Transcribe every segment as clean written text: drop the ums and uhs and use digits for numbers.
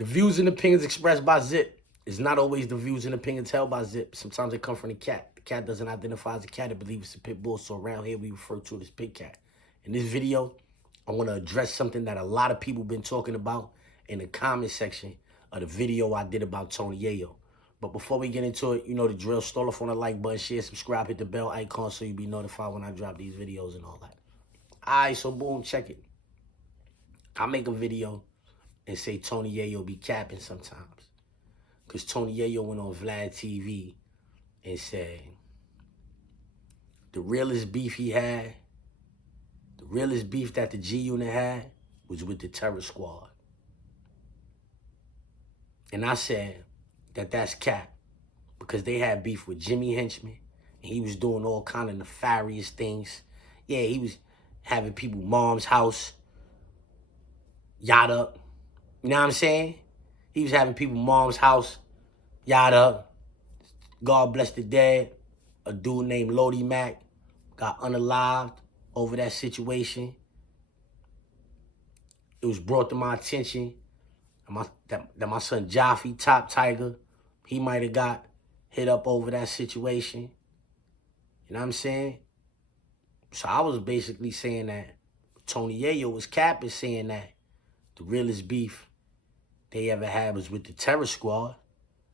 The views and opinions expressed by Zip is not always the views and opinions held by Zip. Sometimes they come from the cat. The cat doesn't identify as a cat. It believes it's a pit bull. So around here, we refer to it as pit cat. In this video, I want to address something that a lot of people been talking about in the comment section of the video I did about Tony Yayo. But before we get into it, you know the drill. Stall off on the like button, share, subscribe, hit the bell icon so you'll be notified when I drop these videos and all that. All right, so boom, check it. I make a video and say Tony Yayo be capping sometimes. Because Tony Yayo went on Vlad TV and said the realest beef he had, the realest beef that the G Unit had was with the Terror Squad. And I said that that's cap because they had beef with Jimmy Henchman and he was doing all kind of nefarious things. Yeah, he was having people mom's house yacht up. You know what I'm saying? He was having people mom's house yacht up. God bless the dead. A dude named Lodi Mac got unalived over that situation. It was brought to my attention that my son Jaffe, Top Tiger, he might have got hit up over that situation. You know what I'm saying? So I was basically saying that Tony Yayo was capping, saying that the realest beef they ever had was with the Terror Squad.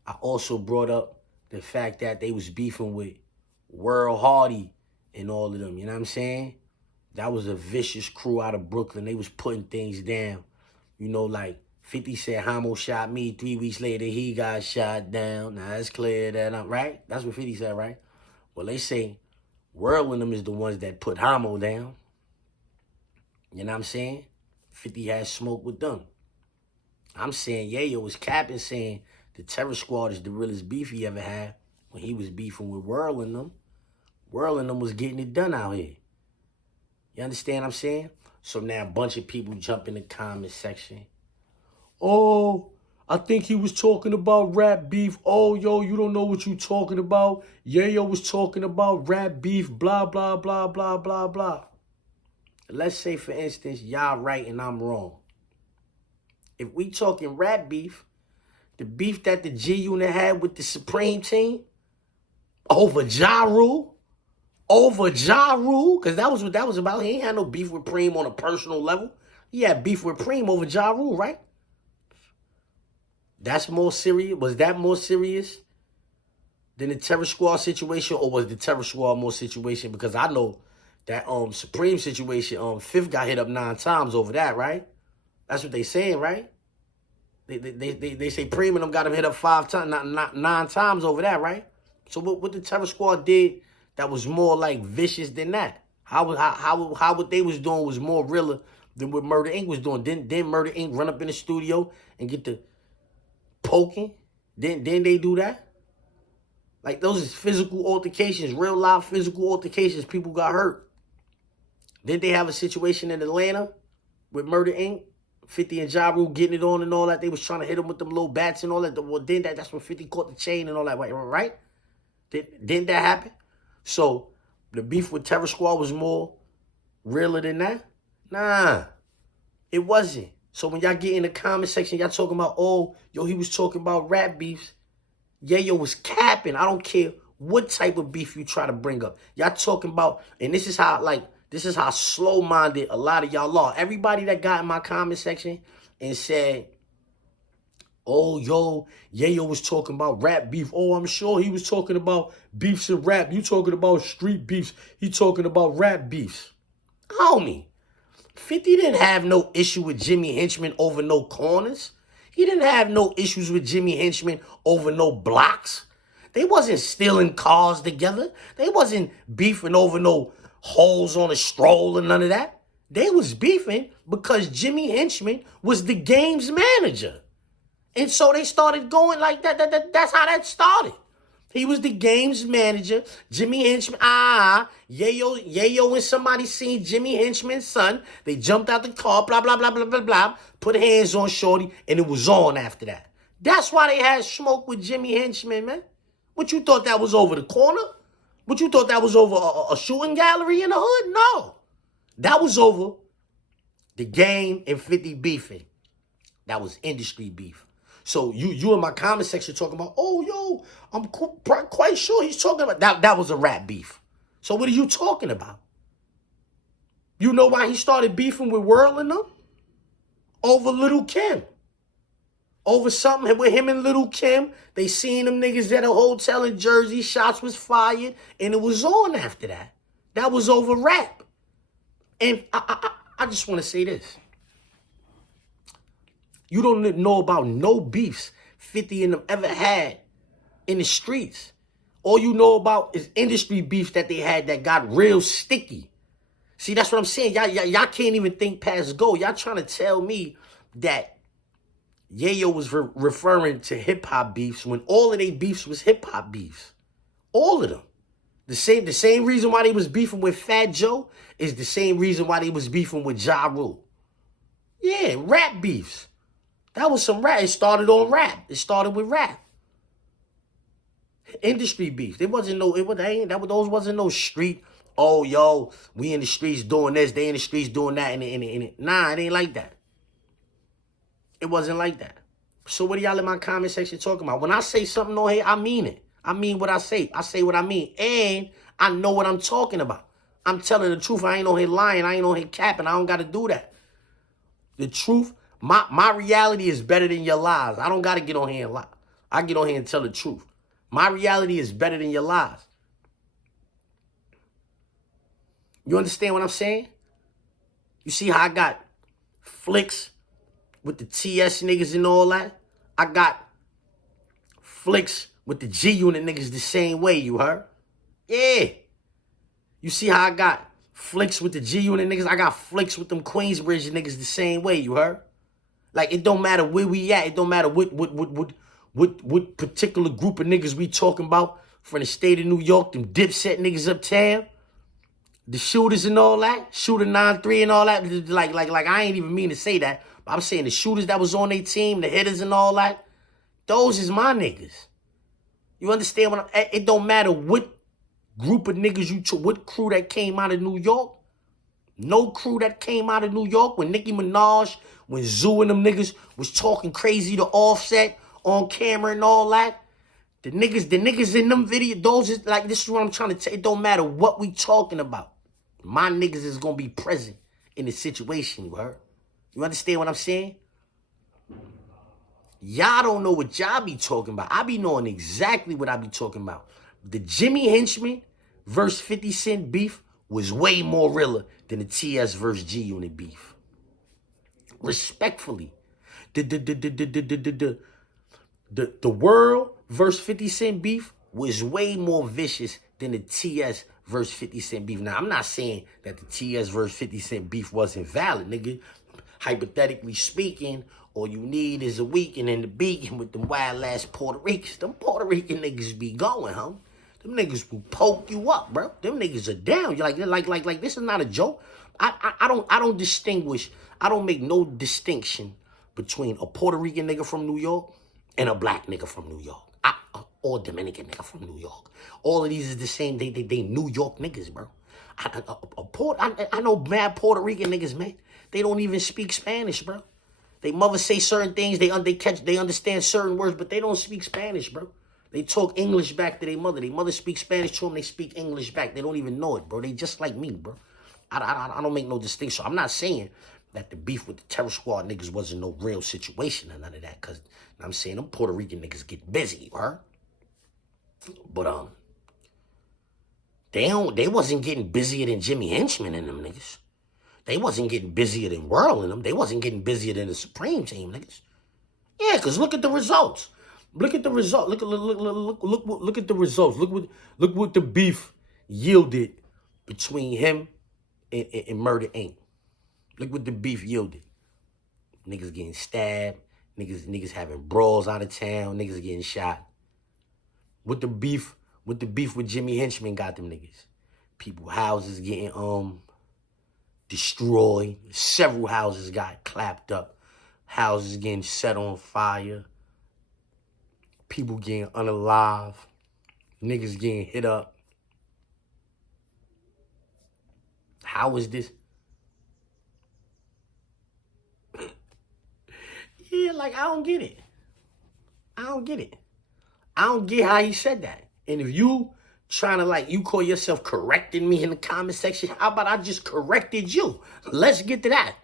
I also brought up the fact that they was beefing with World Hardy and all of them. You know what I'm saying? That was a vicious crew out of Brooklyn. They was putting things down. You know, like 50 said, Homo shot me. 3 weeks later, he got shot down. Now, that's clear that I'm right. That's what 50 said, right? Well, they say World and them is the ones that put Homo down. You know what I'm saying? 50 had smoke with them. I'm saying Yayo was capping, saying the Terror Squad is the realest beef he ever had when he was beefing with World and them. World and them was getting it done out here. You understand what I'm saying? So now a bunch of people jump in the comment section. Oh, I think he was talking about rap beef. Oh, yo, you don't know what you talking about. Yayo was talking about rap beef, blah, blah, blah, blah, blah, blah. Let's say, for instance, y'all right and I'm wrong. If we talking rap beef, the beef that the G Unit had with the Supreme team, over Ja Rule, because that was what that was about. He ain't had no beef with Preem on a personal level. He had beef with Preem over Ja Rule, right? That's more serious. Was that more serious than the Terror Squad situation, or was the Terror Squad more situation? Because I know that Supreme situation, Fifth got hit up 9 times over that, right? That's what they saying, right? They say Preem and them got him hit up 5 times, not 9 times over that, right? So what the Terror Squad did that was more like vicious than that? How what they was doing was more realer than what Murder Inc. was doing? Didn't Murder Inc. run up in the studio and get the poking? Didn't they do that? Like, those is physical altercations, real live physical altercations. People got hurt. Didn't they have a situation in Atlanta with Murder Inc.? 50 and Ja Rule getting it on and all that. They was trying to hit him with them little bats and all that. Well, that's when 50 caught the chain and all that, right? Didn't that happen? So the beef with Terror Squad was more realer than that? Nah, it wasn't. So when y'all get in the comment section, y'all talking about, oh, yo, he was talking about rap beefs. Yayo was capping. I don't care what type of beef you try to bring up. Y'all talking about, and this is how slow-minded a lot of y'all are. Everybody that got in my comment section and said, oh, yo, Yayo was talking about rap beef. Oh, I'm sure he was talking about beefs and rap. You talking about street beefs. He talking about rap beefs. Homie, 50 didn't have no issue with Jimmy Henchman over no corners. He didn't have no issues with Jimmy Henchman over no blocks. They wasn't stealing cars together. They wasn't beefing over no holes on a stroll and none of that. They was beefing because Jimmy Henchman was the game's manager. And so they started going like that. That's how that started. He was the game's manager. Jimmy Henchman, Yayo and somebody seen Jimmy Henchman's son. They jumped out the car, blah, blah, blah, blah, blah, blah. Put hands on Shorty, and it was on after that. That's why they had smoke with Jimmy Henchman, man. What, you thought that was over the corner? What, you thought that was over a shooting gallery in the hood? No. That was over the game and 50 beefing. That was industry beef. So you in my comment section talking about, oh, yo, I'm quite sure he's talking about that was a rap beef. So what are you talking about? You know why he started beefing with Whirling them? Over Little Kim. Over something with him and Little Kim. They seen them niggas at a hotel in Jersey. Shots was fired. And it was on after that. That was over rap. And I just want to say this. You don't know about no beefs 50 and them ever had in the streets. All you know about is industry beefs that they had that got real sticky. See, that's what I'm saying. Y'all can't even think past go. Y'all trying to tell me that Yayo was referring to hip-hop beefs when all of they beefs was hip-hop beefs. All of them. The same reason why they was beefing with Fat Joe is the same reason why they was beefing with Ja Rule. Yeah, rap beefs. That was some rap. It started on rap. It started with rap. Industry beef. Those wasn't no street. Oh, yo, we in the streets doing this. They in the streets doing that. Nah, it ain't like that. It wasn't like that. So what are y'all in my comment section talking about? When I say something on here, I mean it. I mean what I say. I say what I mean. And I know what I'm talking about. I'm telling the truth. I ain't on here lying. I ain't on here capping. I don't got to do that. The truth, my reality is better than your lies. I don't got to get on here and lie. I get on here and tell the truth. My reality is better than your lies. You understand what I'm saying? You see how I got flicks with the TS niggas and all that? I got flicks with the G-Unit niggas the same way, you heard? Yeah. You see how I got flicks with the G-Unit niggas? I got flicks with them Queensbridge niggas the same way, you heard? Like, it don't matter where we at. It don't matter what particular group of niggas we talking about from the state of New York, them dipset niggas uptown, the shooters and all that, shooter 9-3 and all that. Like, I ain't even mean to say that. But I'm saying the shooters that was on their team, the hitters and all that, those is my niggas. You understand what it don't matter what group of niggas what crew that came out of New York. No crew that came out of New York when Nicki Minaj, when Zoo and them niggas was talking crazy to Offset on camera and all that. The niggas in them videos, those is like, this is what I'm trying to tell you. It don't matter what we talking about. My niggas is gonna be present in the situation, you heard? You understand what I'm saying? Y'all don't know what y'all be talking about. I be knowing exactly what I be talking about. The Jimmy Henchman versus 50 Cent beef was way more realer than the TS versus G-Unit beef. Respectfully. The World versus 50 Cent beef was way more vicious than the TS versus 50 Cent beef. Now, I'm not saying that the TS versus 50 Cent beef wasn't valid, nigga. Hypothetically speaking, all you need is a weekend in the beacon with them wild ass Puerto Ricans. Them Puerto Rican niggas be going, huh? Them niggas will poke you up, bro. Them niggas are down. You're like this is not a joke. I don't distinguish. I don't make no distinction between a Puerto Rican nigga from New York and a black nigga from New York. Or Dominican nigga from New York. All of these is the same. They New York niggas, bro. I know mad Puerto Rican niggas, man. They don't even speak Spanish, bro. They mother say certain things. They understand certain words, but they don't speak Spanish, bro. They talk English back to their mother. Their mother speaks Spanish to them. They speak English back. They don't even know it, bro. They just like me, bro. I don't make no distinction. I'm not saying that the beef with the Terror Squad niggas wasn't no real situation or none of that, because I'm saying them Puerto Rican niggas get busy, right? But they wasn't getting busier than Jimmy Henchman and them niggas. They wasn't getting busier than Whirl and them. They wasn't getting busier than the Supreme Team niggas. Yeah, because look at the results. Look at the result. Look at the results. Look what the beef yielded between him and Murder Inc. Look what the beef yielded. Niggas getting stabbed. Niggas having brawls out of town. Niggas getting shot. With the beef with Jimmy Henchman got them niggas. People houses getting destroyed. Several houses got clapped up. Houses getting set on fire. People getting unalive. Niggas getting hit up. How is this? Yeah, like, I don't get it. I don't get it. I don't get how he said that. And if you trying to, like, you call yourself correcting me in the comment section, how about I just corrected you? Let's get to that.